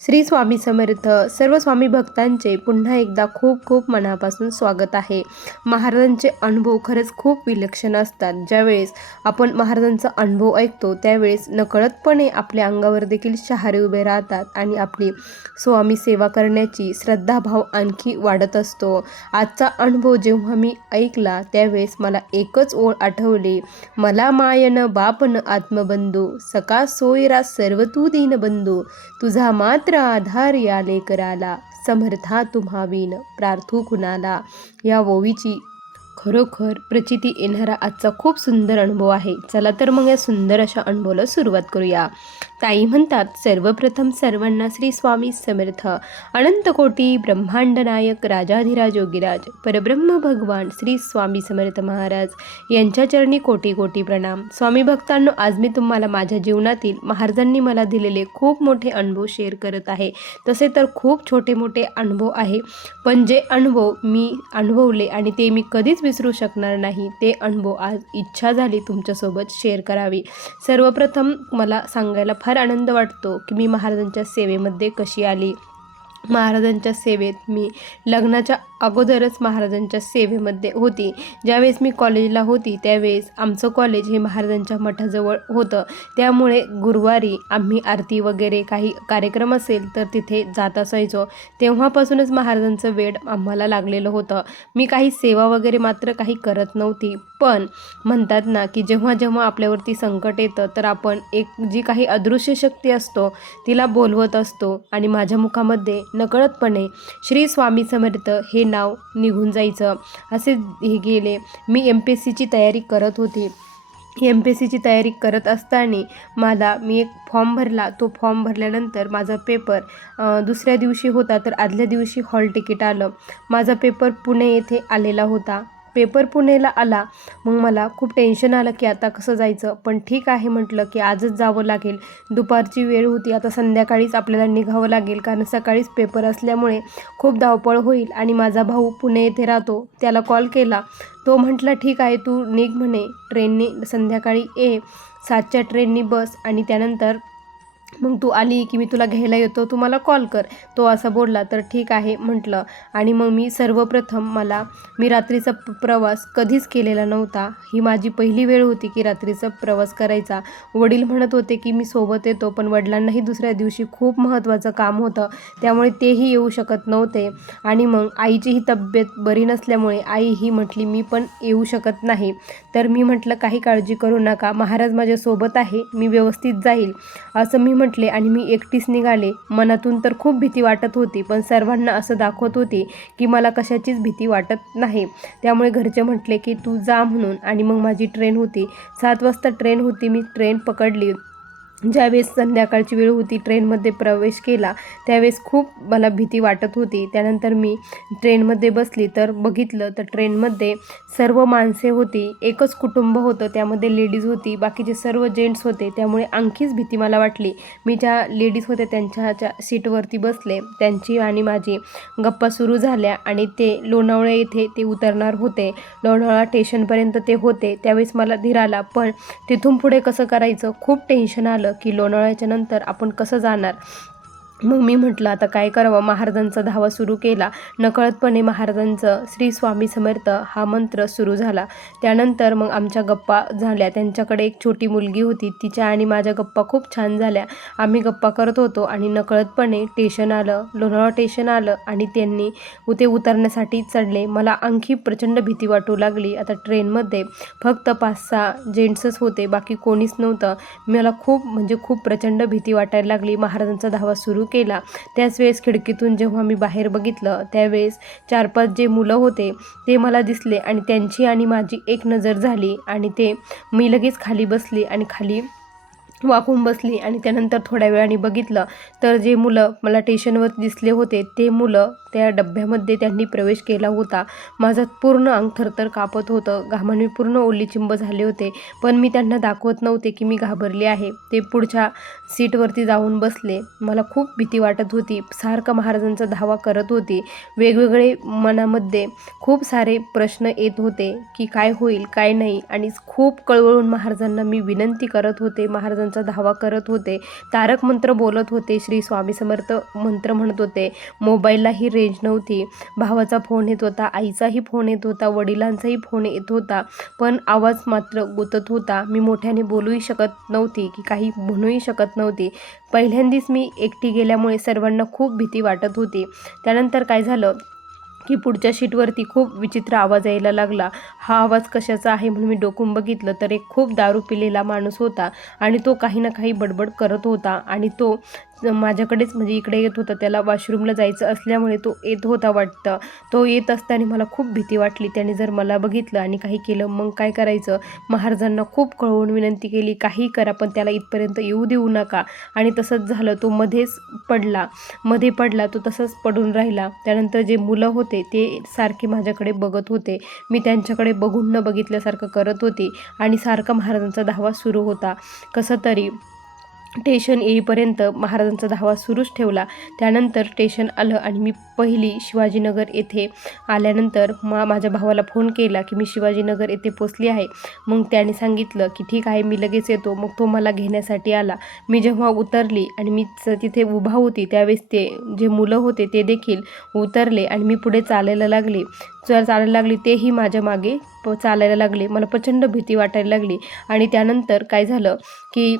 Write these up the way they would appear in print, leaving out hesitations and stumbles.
श्री स्वामी समर्थ. सर्व स्वामी भक्तांचे पुन्हा एकदा खूप खूप मनापासून स्वागत आहे. महाराजांचे अनुभव खरंच खूप विलक्षण असतात. ज्यावेळेस आपण महाराजांचा अनुभव ऐकतो त्यावेळेस नकळतपणे आपल्या अंगावर देखील शहारे उभे राहतात आणि आपली स्वामी सेवा करण्याची श्रद्धाभाव आणखी वाढत असतो. आजचा अनुभव जेव्हा मी ऐकला त्यावेळेस मला एकच ओळ आठवली, मला मायन बापन आत्मबंधू, सका सोयरा सर्व तू दीनबंधू, तुझा मात्र आधार या लेकराला, समर्था तुम्हा विन प्रार्थू कुणाला. या ओवीची खरोखर प्रचिती येणारा आजचा खूप सुंदर अनुभव आहे. चला तर मग या सुंदर अशा अनुभवाला सुरुवात करूया. ताई म्हणतात, सर्वप्रथम सर्वांना श्री स्वामी समर्थ. अनंत कोटी ब्रह्मांड नायक राजाधिराज योगीराज परब्रह्म भगवान श्री स्वामी समर्थ महाराज यांच्या चरणी कोटी कोटी प्रणाम. स्वामी भक्तांनो, आज मी तुम्हाला माझ्या जीवनातील महाराजांनी मला दिलेले खूप मोठे अनुभव शेअर करत आहे. तसे तर खूप छोटे मोठे अनुभव आहे, पण जे अनुभव मी अनुभवले आणि ते मी कधीच विसरू शकणार नाही, ते अनुभव आज इच्छा झाली तुमच्यासोबत शेअर करावी. सर्वप्रथम मला सांगायला फार आनंद वाटतो की मी महाराजांच्या सेवेमध्ये कशी आली. महाराजांच्या सेवेत मी लग्नाच्या अगोदरच महाराजांच्या सेवेमध्ये होती. ज्यावेळेस मी कॉलेजला होती त्यावेळेस आमचं कॉलेज हे महाराजांच्या मठाजवळ होतं. त्यामुळे गुरुवारी आम्ही आरती वगैरे काही कार्यक्रम असेल तर तिथे जात असायचो. तेव्हापासूनच महाराजांचं वेड आम्हाला लागलेलं होतं. मी काही सेवा वगैरे मात्र काही करत नव्हती, पण म्हणतात ना की जेव्हा जेव्हा आपल्यावरती संकट येतं तर आपण एक जी काही अदृश्य शक्ती असतो तिला बोलवत असतो आणि माझ्या मुखामध्ये नकळतपणे श्री स्वामी समर्थ हे नाव निघून जायचं. असे हे गेले. मी MPSCची तयारी करत होती. MPSCची तयारी करत असताना मी एक फॉर्म भरला. तो फॉर्म भरल्यानंतर माझा पेपर दुसऱ्या दिवशी होता, तर आदल्या दिवशी हॉल तिकीट आलं. माझा पेपर पुणे येथे आलेला होता. पेपर पुणेला आला. मग मला खूप टेन्शन आलं की आता कसं जायचं, पण ठीक आहे म्हटलं की आजच जावं लागेल. दुपारची वेळ होती, आता संध्याकाळीच आपल्याला निघावं लागेल, कारण सकाळीच पेपर असल्यामुळे खूप धावपळ होईल. आणि माझा भाऊ पुणे येथे राहतो, त्याला कॉल केला. तो म्हटला ठीक आहे तू निघ म्हणे, ट्रेनने संध्याकाळी ये, 7च्या ट्रेननी बस आणि त्यानंतर मग तू आली की मी तुला घ्यायला येतो, तू मला कॉल कर. तो असं बोलला तर ठीक आहे म्हटलं. आणि मग मी सर्वप्रथम मी रात्रीचा प्रवास कधीच केलेला नव्हता. ही माझी पहिली वेळ होती की रात्रीचा प्रवास करायचा. वडील म्हणत होते की मी सोबत येतो, पण वडिलांनाही दुसऱ्या दिवशी खूप महत्त्वाचं काम होतं, त्यामुळे तेही येऊ शकत नव्हते. आणि मग आईचीही तब्येत बरी नसल्यामुळे आई ही म्हटली मी पण येऊ शकत नाही. तर मी म्हटलं काही काळजी करू नका, महाराज माझ्यासोबत आहे, मी व्यवस्थित जाईल असं मी म्हटले. आणि मी एकटीच निघाले. मनातून तर खूप भीती वाटत होती, पण सर्वांना असं दाखवत होती की मला कशाचीच भीती वाटत नाही. त्यामुळे घरचे म्हटले की तू जा म्हणून. आणि मग माझी ट्रेन होती, 7 वाजता ट्रेन होती. मी ट्रेन पकडली. ज्यावेळेस संध्याकाळची वेळ होती, ट्रेनमध्ये प्रवेश केला त्यावेळेस खूप मला भीती वाटत होती. त्यानंतर मी ट्रेनमध्ये बसली तर बघितलं तर ट्रेनमध्ये सर्व माणसे होती. एकच कुटुंब होतं, त्यामध्ये लेडीज होती, बाकीचे सर्व जेंट्स होते. त्यामुळे आणखीच भीती मला वाटली. मी ज्या लेडीज होत्या त्यांच्या सीटवरती बसले. त्यांची आणि माझी गप्पा सुरू झाल्या आणि ते लोणावळा येथे ते उतरणार होते. लोणावळा स्टेशनपर्यंत ते होते. त्यावेळेस मला धीर आला, पण तिथून पुढे कसं करायचं खूप टेन्शन आलं की लोणावळ्याच्या नंतर आपण कसं जाणार. मग मी म्हटलं आता काय करावं. महाराजांचा धावा सुरू केला. नकळतपणे महाराजांचं श्री स्वामी समर्थ हा मंत्र सुरू झाला. त्यानंतर मग आमच्या गप्पा झाल्या. त्यांच्याकडे एक छोटी मुलगी होती, तिच्या आणि माझ्या गप्पा खूप छान झाल्या. आम्ही गप्पा करत होतो आणि नकळतपणे स्टेशन आलं, लोणावळा स्टेशन आलं आणि त्यांनी ते उतरण्यासाठी चढले. मला आणखी प्रचंड भीती वाटू लागली. आता ट्रेनमध्ये फक्त 5-6 जेंट्सच होते, बाकी कोणीच नव्हतं. मला खूप प्रचंड भीती वाटायला लागली. महाराजांचा धावा सुरू केला. त्याच वेळेस खिडकीतून जेव्हा मी बाहेर बघितलं त्यावेळेस 4-5 जे मुलं होते ते मला दिसले आणि त्यांची आणि माझी एक नजर झाली. आणि मी लगेच खाली बसली आणि खाली वाकून बसली. आणि त्यानंतर थोड्या वेळाने बघितलं तर जे मुलं मला स्टेशनवर दिसले होते ते मुलं त्या डब्यामध्ये त्यांनी प्रवेश केला होता. माझं पूर्ण अंग थरथर कापत होतं, घामाने पूर्ण ओलीचिंब झाले होते, पण मी त्यांना दाखवत नव्हते की मी घाबरले आहे. ते पुढच्या सीटवरती जाऊन बसले. मला खूप भीती वाटत होती. सारखं महाराजांचा धावा करत होती. वेगवेगळे मनामध्ये खूप सारे प्रश्न येत होते की काय होईल काय नाही. आणि खूप कळवळून महाराजांना मी विनंती करत होते, महाराजांचा महाराजांचा धावा करत होते, तारक मंत्र बोलत होते, श्री स्वामी समर्थ मंत्र म्हणत होते. मोबाईललाही रेंज नव्हती. भावाचा फोन येत होता, आईचाही फोन येत होता, वडिलांचाही फोन येत होता, पण आवाज मात्र गुंतत होता. मी मोठ्याने बोलूही शकत नव्हती की काही म्हणूही शकत नव्हती. पहिल्यांदाच मी एकटी गेल्यामुळे सर्वांना खूप भीती वाटत होती. त्यानंतर काय झालं की पुढच्या शीटवरती खूप विचित्र आवाज यायला लागला. हा आवाज कशाचा आहे म्हणून मी डोकून बघितलं तर एक खूप दारू पिलेला माणूस होता आणि तो काही ना काही बडबड करत होता आणि तो माझ्याकडेच म्हणजे इकडे येत होता. त्याला वॉशरूमला जायचं असल्यामुळे तो येत होता वाटतं. तो येत असताना मला खूप भीती वाटली. त्याने जर मला बघितलं आणि काही केलं मग काय करायचं. महाराजांना खूप कळवून विनंती केली, काही करा पण त्याला इथपर्यंत येऊ देऊ नका. आणि तसंच झालं. तो मध्ये पडला तो तसंच पडून राहिला. त्यानंतर जे मुलं होते ते सारखे माझ्याकडे बघत होते. मी त्यांच्याकडे बघून न बघितल्यासारखं करत होती आणि सारखा महाराजांचा धावा सुरू होता. कसं तरी स्टेशन येईपर्यंत महाराजांचा धावा सुरूच ठेवला. त्यानंतर स्टेशन आलं आणि मी पहिली शिवाजीनगर येथे आल्यानंतर माझ्या भावाला फोन केला की मी शिवाजीनगर येथे पोचली आहे. मग त्याने सांगितलं की ठीक आहे मी लगेच येतो. मग तो मला घेण्यासाठी आला. मी जेव्हा उतरली आणि मी तिथे उभा होती त्यावेळेस ते जे मुलं होते ते देखील उतरले आणि मी पुढे चालायला लागली. तेही माझ्या मागे चालायला लागले. मला प्रचंड भीती वाटायला लागली. आणि त्यानंतर काय झालं की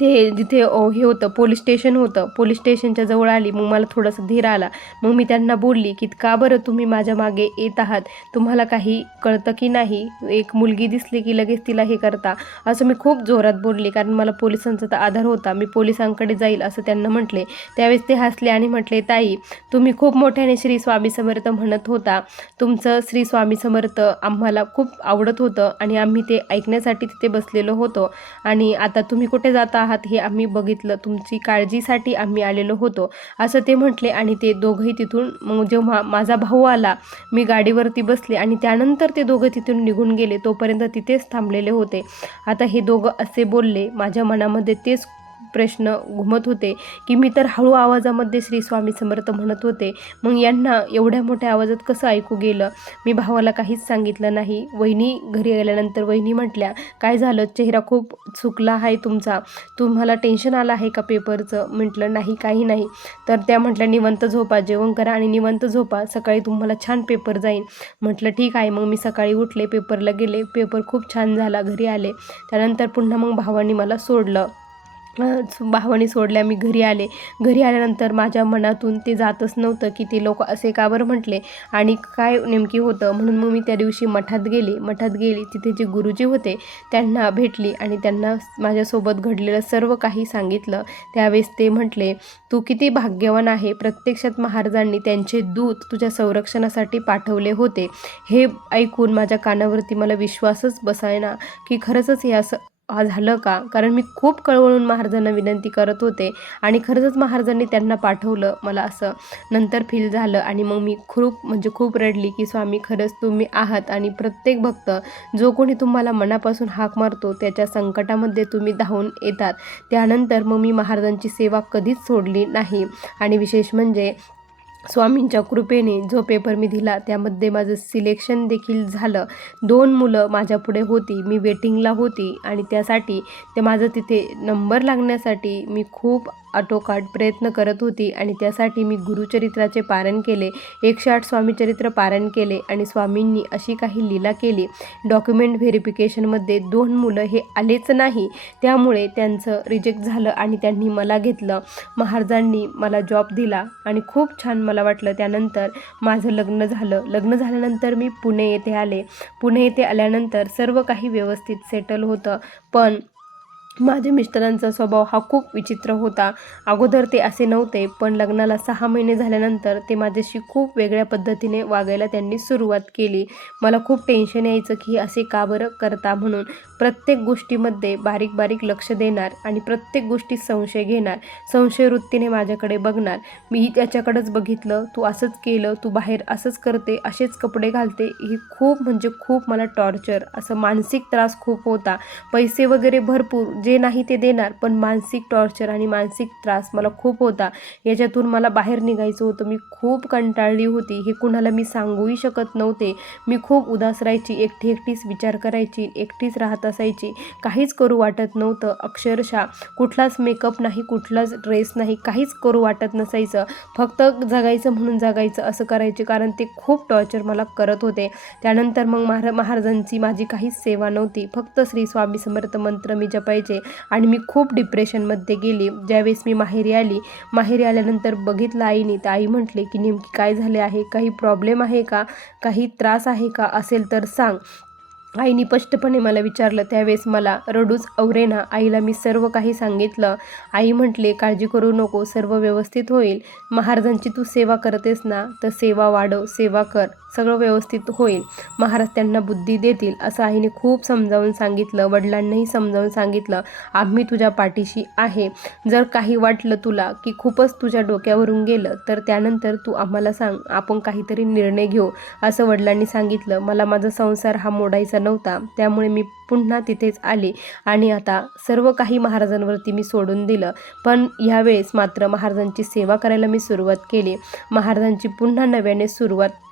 ते जिथे हे होतं पोलीस स्टेशन होतं, पोलीस स्टेशनच्या जवळ आली. मग मला थोडंसं धीर आला. मग मी त्यांना बोलली की का बरं तुम्ही माझ्या मागे येत आहात, तुम्हाला काही कळतं की नाही, एक मुलगी दिसली की लगेच तिला हे करता, असं मी खूप जोरात बोलली. कारण मला पोलिसांचा तर आधार होता, मी पोलिसांकडे जाईल असं त्यांना म्हटले. त्यावेळेस ते हसले आणि म्हटले, ताई तुम्ही खूप मोठ्याने श्री स्वामी समर्थ म्हणत होता, तुमचं श्री स्वामी समर्थ आम्हाला खूप आवडत होतं आणि आम्ही ते ऐकण्यासाठी तिथे बसलेलो होतो आणि आता तुम्ही कुठे जाता आहात हे आम्ही बघितलं, तुमची काळजीसाठी आम्ही आलेलो होतो असं ते म्हटले. आणि ते दोघंही तिथून मग जेव्हा माझा भाऊ आला मी गाडीवरती बसले आणि त्यानंतर ते दोघं तिथून निघून गेले. तोपर्यंत तिथेच थांबलेले होते. आता हे दोघं असे बोलले, माझ्या मनामध्ये तेच प्रश्न घुमत होते की मी तर हळू आवाजामध्ये श्री स्वामी समर्थ म्हणत होते, मग यांना एवढ्या मोठ्या आवाजात कसं ऐकू गेलं. मी भावाला काहीच सांगितलं नाही. वहिनी घरी गेल्यानंतर वहिनी म्हटल्या, काय झालं, चेहरा खूप सुकला आहे तुमचा, तुम्हाला टेन्शन आलं आहे का पेपरचं. म्हटलं नाही, काही नाही. तर त्या म्हटल्या निवांत झोपा, जेवण करा आणि निवांत झोपा, सकाळी तुम्हाला छान पेपर जाईल. म्हटलं ठीक आहे. मग मी सकाळी उठले, पेपरला गेले, पेपर खूप छान झाला. घरी आले. त्यानंतर पुन्हा मग भावानी मला सोडलं. भावाने सोडल्या, मी घरी आले. घरी आल्यानंतर माझ्या मनातून ते जातच नव्हतं की ते लोक असे का बरं म्हटले आणि काय नेमकी होतं. म्हणून मग मी त्या दिवशी मठात गेली. तिथे जे गुरुजी होते त्यांना भेटली आणि त्यांना माझ्यासोबत घडलेलं सर्व काही सांगितलं. त्यावेळेस ते म्हटले, तू किती भाग्यवान आहे, प्रत्यक्षात महाराजांनी त्यांचे दूत तुझ्या संरक्षणासाठी पाठवले होते. हे ऐकून माझ्या कानावरती मला विश्वासच बसायना की खरंच हे असं झालं का. कारण मी खूप कळवळून महाराजांना विनंती करत होते आणि खरंच महाराजांनी त्यांना पाठवलं. मला असं नंतर फील झालं आणि मग मी खूप रडली की स्वामी खरंच तुम्ही आहात आणि प्रत्येक भक्त जो कोणी तुम्हाला मनापासून हाक मारतो त्याच्या संकटामध्ये तुम्ही धावून येतात. त्यानंतर मग मी महाराजांची सेवा कधीच सोडली नाही. आणि विशेष म्हणजे स्वामींच्या कृपेने जो पेपर मी दिला त्यामध्ये माझं सिलेक्शन देखील झालं. 2 मुलं माझ्या पुढे होती, मी वेटिंगला होती आणि त्यासाठी ते माझं तिथे नंबर लागण्यासाठी मी खूप आटोकाट प्रयत्न करत होती आणि त्यासाठी मी गुरुचरित्राचे पारायण केले, 108 स्वामीचरित्र पारायण केले आणि स्वामींनी अशी काही लीला केली. डॉक्युमेंट व्हेरिफिकेशनमध्ये 2 मुलं हे आलेच नाही, त्यामुळे त्यांचं रिजेक्ट झालं आणि त्यांनी मला घेतलं. महाराजांनी मला जॉब दिला आणि खूप छान मला वाटलं. त्यानंतर माझं लग्न झालं. लग्न झाल्यानंतर मी पुणे येथे आले. पुणे येथे आल्यानंतर सर्व काही व्यवस्थित सेटल होतं. पण माझ्या मिस्टरांचा स्वभाव हा खूप विचित्र होता. अगोदर ते असे नव्हते, पण लग्नाला 6 महिने झाल्यानंतर ते माझ्याशी खूप वेगळ्या पद्धतीने वागायला त्यांनी सुरुवात केली. मला खूप टेन्शन यायचं की असे का बरं करता म्हणून. प्रत्येक गोष्टीमध्ये बारीक बारीक लक्ष देणार आणि प्रत्येक गोष्टीत संशय घेणार, संशयवृत्तीने माझ्याकडे बघणार. मी त्याच्याकडेच बघितलं, तू असंच केलं, तू बाहेर असंच करते, असेच कपडे घालते. ही खूप मला टॉर्चर, असं मानसिक त्रास खूप होता. पैसे वगैरे भरपूर जे नाही ते देणार, पण मानसिक टॉर्चर आणि मानसिक त्रास मला खूप होता. याच्यातून मला बाहेर निघायचं होतं. मी खूप कंटाळली होती. हे कुणाला मी सांगूही शकत नव्हते. मी खूप उदास राहायची, एकटीच विचार करायची, एकटीच राहत असायची. काहीच करू वाटत नव्हतं. अक्षरशः कुठलाच मेकअप नाही, कुठलाच ड्रेस नाही, काहीच करू वाटत नसायचं. फक्त जगायचं म्हणून जगायचं असं करायचे, कारण ते खूप टॉर्चर मला करत होते. त्यानंतर मग महाराजांची माझी काहीच सेवा नव्हती. फक्त श्री स्वामी समर्थ मंत्र मी जपायचे आणि मी खूप डिप्रेशनमध्ये गेली. ज्यावेळेस मी माहेरी आल्यानंतर बघितलं आईने, तर आई म्हटले की नेमकी काय झाले आहे, काही प्रॉब्लेम आहे का, काही त्रास आहे का, असेल तर सांग. आईने स्पष्टपणे मला विचारलं. त्यावेळेस मला रडूच आवरेना. आईला मी सर्व काही सांगितलं. आई म्हटले, काळजी करू नको, सर्व व्यवस्थित होईल. महाराजांची तू सेवा करतेस ना, तर सेवा वाढव, सेवा कर, सगळं व्यवस्थित होईल. महाराज त्यांना बुद्धी देतील, असं आईने खूप समजावून सांगितलं. वडिलांनाही समजावून सांगितलं, आम्ही तुझ्या पाठीशी आहे. जर काही वाटलं तुला की खूपच तुझ्या डोक्यावरून गेलं, तर त्यानंतर तू आम्हाला सांग, आपण काहीतरी निर्णय घेऊ, असं वडिलांनी सांगितलं. मला माझा संसार हा मोडायचा नव्हता, त्यामुळे मी पुन्हा तिथेच आले आणि आता सर्व काही महाराजांवरती मी सोडून दिलं. पण ह्यावेळेस मात्र महाराजांची सेवा करायला मी सुरुवात केली. महाराजांची पुन्हा नव्याने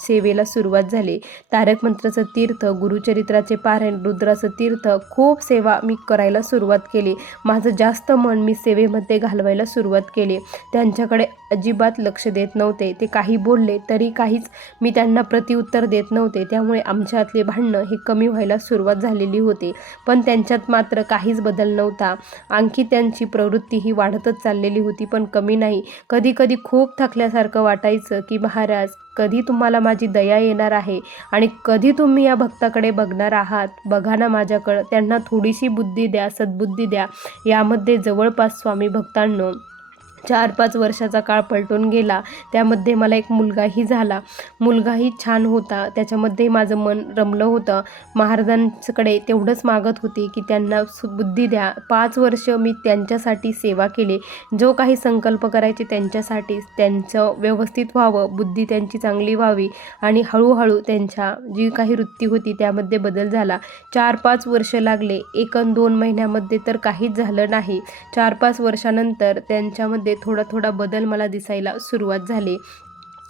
सेवेला सुरुवात झाली. तारक मंत्राचं तीर्थ, गुरुचरित्राचे पारायण, रुद्राचं तीर्थ, खूप सेवा मी करायला सुरुवात केली. माझं जास्त मन मी सेवेमध्ये घालवायला सुरुवात केली. त्यांच्याकडे अजिबात लक्ष देत नव्हते. ते काही बोलले तरी काहीच मी त्यांना प्रत्युत्तर देत नव्हते. त्यामुळे आमच्यातले भांडणं हे कमी व्हायला सुरुवात झालेली होती. पण त्यांच्यात मात्र काहीच बदल नव्हता. आणखी त्यांची प्रवृत्ती ही वाढतच चाललेली होती, पण कमी नाही. कधी कधी खूप थकल्यासारखं वाटायचं की महाराज, कधी तुम्हाला माझी दया येणार आहे आणि कधी तुम्ही या भक्ताकडे बघणार आहात. बघा ना माझ्याकडं, त्यांना थोडीशी बुद्धी द्या, सद्बुद्धी द्या. यामध्ये जवळपास स्वामी भक्तांनो 4-5 वर्षाचा काळ पलटून गेला. त्यामध्ये मला एक मुलगाही झाला. मुलगाही छान होता. त्याच्यामध्ये माझं मन रमलं होतं. महाराजांकडे तेवढंच मागत होते की त्यांना बुद्धी द्या. 5 वर्ष मी त्यांच्यासाठी सेवा केली. जो काही संकल्प करायचे त्यांच्यासाठीच, त्यांचं व्यवस्थित व्हावं, बुद्धी त्यांची चांगली व्हावी आणि हळूहळू त्यांच्या जी काही वृत्ती होती त्यामध्ये बदल झाला. 4-5 वर्ष लागले. 1-2 महिन्यामध्ये तर काहीच झालं नाही. 4-5 वर्षानंतर त्यांच्यामध्ये थोडा बदल मला दिसायला सुरुवात झाली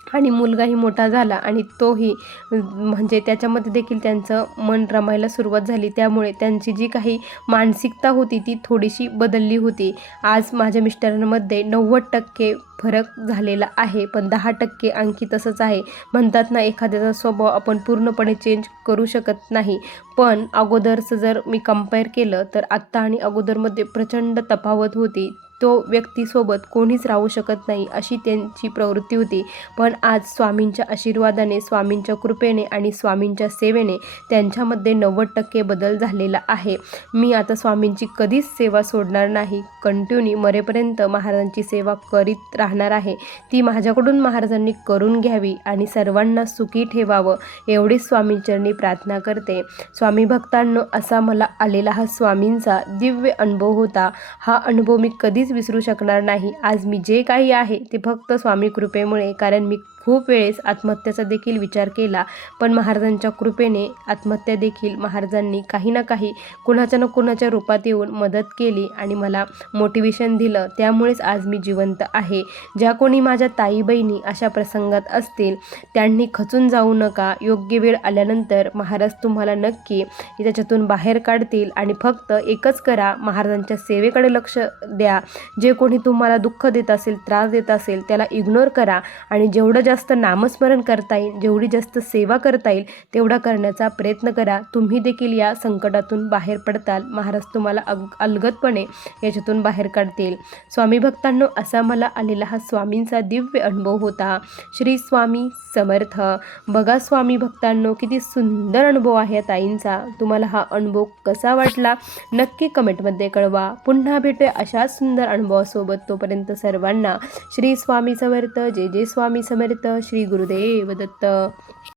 आणि मुलगाही मोठा झाला आणि तोही म्हणजे त्याच्यामध्ये देखील त्यांचं मन रमायला सुरुवात झाली. त्यामुळे त्यांची जी काही मानसिकता होती ती थोडीशी बदलली होती. आज माझ्या मिस्टरांमध्ये 90% फरक झालेला आहे, पण 10% आणखी तसंच आहे. म्हणतात ना, एखाद्याचा स्वभाव आपण पूर्णपणे चेंज करू शकत नाही. पण अगोदरचं जर मी कंपेअर केलं तर आत्ता आणि अगोदरमध्ये प्रचंड तफावत होती. तो व्यक्तीसोबत कोणीच राहू शकत नाही अशी त्यांची प्रवृत्ती होती. पण आज स्वामींच्या आशीर्वादाने, स्वामींच्या कृपेने आणि स्वामींच्या सेवेने त्यांच्यामध्ये 90% बदल झालेला आहे. मी आता स्वामींची कधीच सेवा सोडणार नाही. कंटिन्यू मरेपर्यंत महाराजांची सेवा करीत राहणार आहे. ती माझ्याकडून महाराजांनी करून घ्यावी आणि सर्वांना सुखी ठेवावं, एवढीच स्वामींचरणी प्रार्थना करते. स्वामी भक्तांनो, असा मला आलेला हा स्वामींचा दिव्य अनुभव होता. हा अनुभव मी कधीच विसरू शकणार नाही. आज मी जे काही आहे ते फक्त स्वामी कृपेमुळे. कारण मी खूप वेळेस आत्महत्याचा देखील विचार केला, पण महाराजांच्या कृपेने आत्महत्या देखील महाराजांनी काही ना काही, कुणाच्या ना कुणाच्या रूपात येऊन मदत केली आणि मला मोटिवेशन दिलं. त्यामुळेच आज मी जिवंत आहे. ज्या कोणी माझ्या ताई बहिणी अशा प्रसंगात असतील त्यांनी खचून जाऊ नका. योग्य वेळ आल्यानंतर महाराज तुम्हाला नक्की त्याच्यातून बाहेर काढतील. आणि फक्त एकच करा, महाराजांच्या सेवेकडे लक्ष द्या. जे कोणी तुम्हाला दुःख देत असेल, त्रास देत असेल, त्याला इग्नोर करा आणि जेवढं जास्त नामस्मरण करता येईल, जेवढी जास्त सेवा करता येईल तेवढा करण्याचा प्रयत्न करा. तुम्ही देखील या संकटातून बाहेर पडताल. महाराज तुम्हाला अलगदपणे याच्यातून बाहेर काढतील. स्वामी भक्तांनो, असा मला आलेला हा स्वामींचा दिव्य अनुभव होता. श्री स्वामी समर्थ. बघा स्वामी भक्तांनो, किती सुंदर अनुभव आहे या ताईंचा. तुम्हाला हा अनुभव कसा वाटला नक्की कमेंटमध्ये कळवा. पुन्हा भेटूया अशाच सुंदर अनुभवासोबत. तोपर्यंत सर्वांना श्री स्वामी समर्थ. जय जय स्वामी समर्थ. श्री गुरुदेव दत्त.